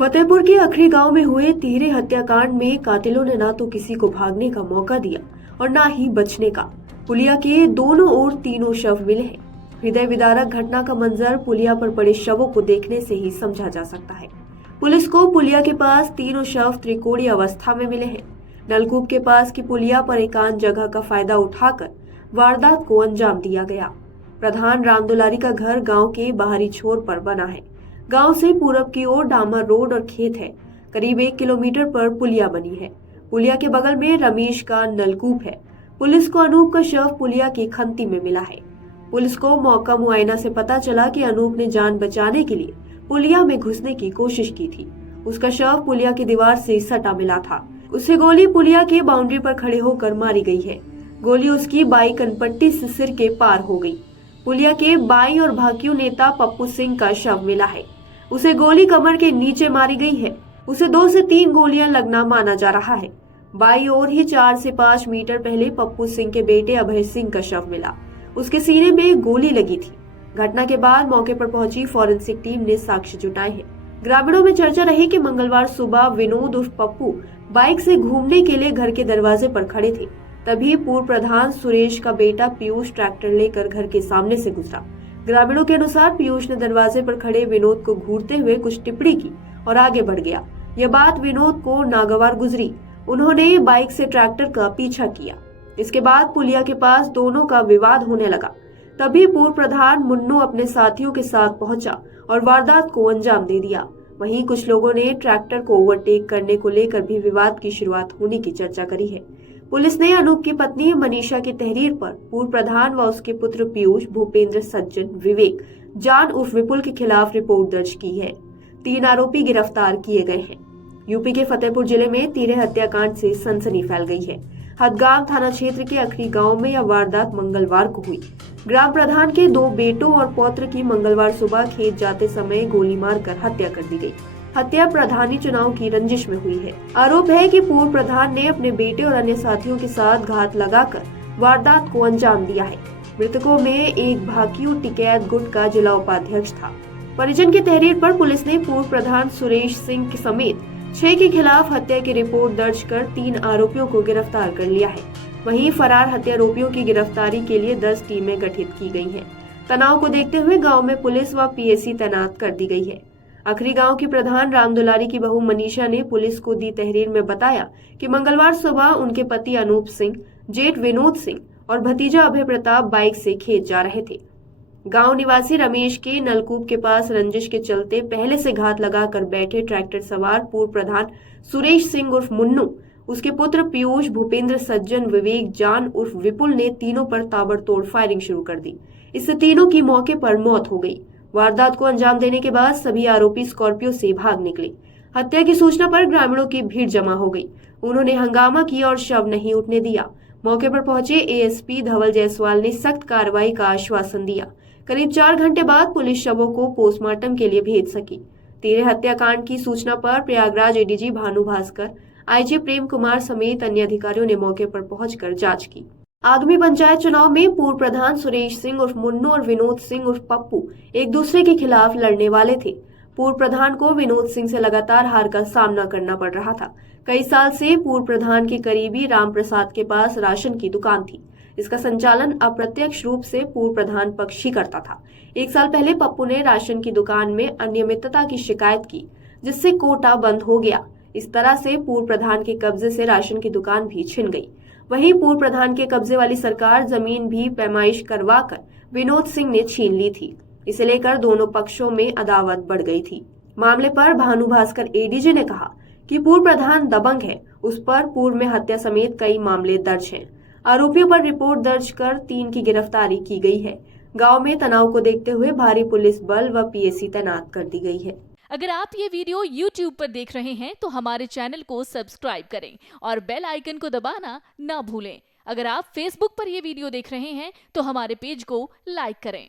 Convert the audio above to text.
फतेहपुर के अखरी गांव में हुए तिहरे हत्याकांड में कातिलों ने ना तो किसी को भागने का मौका दिया और ना ही बचने का। पुलिया के दोनों ओर तीनों शव मिले हैं। हृदय विदारक घटना का मंजर पुलिया पर पड़े शवों को देखने से ही समझा जा सकता है। पुलिस को पुलिया के पास तीनों शव त्रिकोणीय अवस्था में मिले हैं। नलकूप के पास की पुलिया पर एकांत जगह का फायदा उठाकर वारदात को अंजाम दिया गया। प्रधान रामदुलारी का घर गांव के बाहरी छोर पर बना है। गांव से पूरब की ओर डामर रोड और खेत है। करीब 1 किलोमीटर पर पुलिया बनी है। पुलिया के बगल में रमेश का नलकूप है। पुलिस को अनूप का शव पुलिया की खंती में मिला है। पुलिस को मौका मुआयना से पता चला कि अनूप ने जान बचाने के लिए पुलिया में घुसने की कोशिश की थी। उसका शव पुलिया की दीवार से सटा मिला था। उसे गोली पुलिया के बाउंड्री पर खड़े होकर मारी गई है। गोली उसकी बाई कनपट्टी से सिर के पार हो गई। पुलिया के बाई और भाकियू नेता पप्पू सिंह का शव मिला है। उसे गोली कमर के नीचे मारी गई है। उसे 2 से 3 गोलियां लगना माना जा रहा है। बाई ओर ही 4 से 5 मीटर पहले पप्पू सिंह के बेटे अभय सिंह का शव मिला। उसके सीने में गोली लगी थी। घटना के बाद मौके पर पहुंची फॉरेंसिक टीम ने साक्ष्य जुटाए हैं। ग्रामीणों में चर्चा रही कि मंगलवार सुबह विनोद उर्फ पप्पू बाइक से घूमने के लिए घर के दरवाजे पर खड़े थे। तभी पूर्व प्रधान सुरेश का बेटा पीयूष ट्रैक्टर लेकर घर के सामने से गुजरा। ग्रामीणों के अनुसार पीयूष ने दरवाजे पर खड़े विनोद को घूरते हुए कुछ टिप्पणी की और आगे बढ़ गया। यह बात विनोद को नागवार गुजरी। उन्होंने बाइक से ट्रैक्टर का पीछा किया। इसके बाद पुलिया के पास दोनों का विवाद होने लगा। तभी पूर्व प्रधान मुन्नू अपने साथियों के साथ पहुंचा और वारदात को अंजाम दे दिया। वहीं कुछ लोगों ने ट्रैक्टर को ओवरटेक करने को लेकर भी विवाद की शुरुआत होने की चर्चा करी है। पुलिस ने अनूप की पत्नी मनीषा की तहरीर पर पूर्व प्रधान व उसके पुत्र पीयूष, भूपेंद्र, सज्जन, विवेक, जान उर्फ विपुल के खिलाफ रिपोर्ट दर्ज की है। 3 आरोपी गिरफ्तार किए गए हैं। यूपी के फतेहपुर जिले में तिहरे हत्याकांड से सनसनी फैल गई है। हदगाम थाना क्षेत्र के अखरी गांव में यह वारदात मंगलवार को हुई। ग्राम प्रधान के 2 बेटों और पौत्र की मंगलवार सुबह खेत जाते समय गोली मारकर हत्या कर दी गई। हत्या प्रधानी चुनाव की रंजिश में हुई है। आरोप है कि पूर्व प्रधान ने अपने बेटे और अन्य साथियों के साथ घात लगाकर वारदात को अंजाम दिया है। मृतकों में एक भाकियू टिकैत गुट का जिला उपाध्यक्ष था। परिजन की तहरीर पर पुलिस ने पूर्व प्रधान सुरेश सिंह समेत 6 के खिलाफ हत्या की रिपोर्ट दर्ज कर 3 आरोपियों को गिरफ्तार कर लिया है। वहीं फरार हत्यारोपियों की गिरफ्तारी के लिए 10 टीमें गठित की गई हैं। तनाव को देखते हुए गाँव में पुलिस व पीएसी तैनात कर दी गई है। अखरी गांव की प्रधान रामदुलारी की बहू मनीषा ने पुलिस को दी तहरीर में बताया कि मंगलवार सुबह उनके पति अनूप सिंह, जेठ विनोद सिंह और भतीजा अभय प्रताप बाइक से खेत जा रहे थे। गांव निवासी रमेश के नलकूप के पास रंजिश के चलते पहले से घात लगाकर बैठे ट्रैक्टर सवार पूर्व प्रधान सुरेश सिंह उर्फ मुन्नू, उसके पुत्र पीयूष, भूपेंद्र, सज्जन, विवेक, जान उर्फ विपुल ने तीनों पर ताबड़तोड़ फायरिंग शुरू कर दी। इससे तीनों की मौके पर मौत हो गई। वारदात को अंजाम देने के बाद सभी आरोपी स्कॉर्पियो से भाग निकले। हत्या की सूचना पर ग्रामीणों की भीड़ जमा हो गई। उन्होंने हंगामा किया और शव नहीं उठने दिया। मौके पर पहुंचे एएसपी धवल जायसवाल ने सख्त कार्रवाई का आश्वासन दिया। करीब 4 घंटे बाद पुलिस शवों को पोस्टमार्टम के लिए भेज सकी। तिहरे हत्याकांड की सूचना पर प्रयागराज एडीजी भानु भास्कर, आईजी प्रेम कुमार समेत अन्य अधिकारियों ने मौके पर पहुंचकर जांच की। आगामी पंचायत चुनाव में पूर्व प्रधान सुरेश सिंह उर्फ मुन्नू और विनोद सिंह उर्फ पप्पू एक दूसरे के खिलाफ लड़ने वाले थे। पूर्व प्रधान को विनोद सिंह से लगातार हार का सामना करना पड़ रहा था। कई साल से पूर्व प्रधान के करीबी राम प्रसाद के पास राशन की दुकान थी। इसका संचालन अप्रत्यक्ष रूप से पूर्व प्रधान पक्ष ही करता था। 1 साल पहले पप्पू ने राशन की दुकान में अनियमितता की शिकायत की, जिससे कोटा बंद हो गया। इस तरह से पूर्व प्रधान के कब्जे से राशन की दुकान भी छिन गई। वहीं पूर्व प्रधान के कब्जे वाली सरकार जमीन भी पैमाइश करवाकर विनोद सिंह ने छीन ली थी। इसे लेकर दोनों पक्षों में अदावत बढ़ गई थी। मामले पर भानु भास्कर एडीजी ने कहा कि पूर्व प्रधान दबंग है। उस पर पूर्व में हत्या समेत कई मामले दर्ज हैं। आरोपियों पर रिपोर्ट दर्ज कर 3 की गिरफ्तारी की गई है। गांव में तनाव को देखते हुए भारी पुलिस बल व पीएसी तैनात कर दी गई है। अगर आप ये वीडियो YouTube पर देख रहे हैं तो हमारे चैनल को सब्सक्राइब करें और बेल आइकन को दबाना ना भूलें। अगर आप Facebook पर ये वीडियो देख रहे हैं तो हमारे पेज को लाइक करें।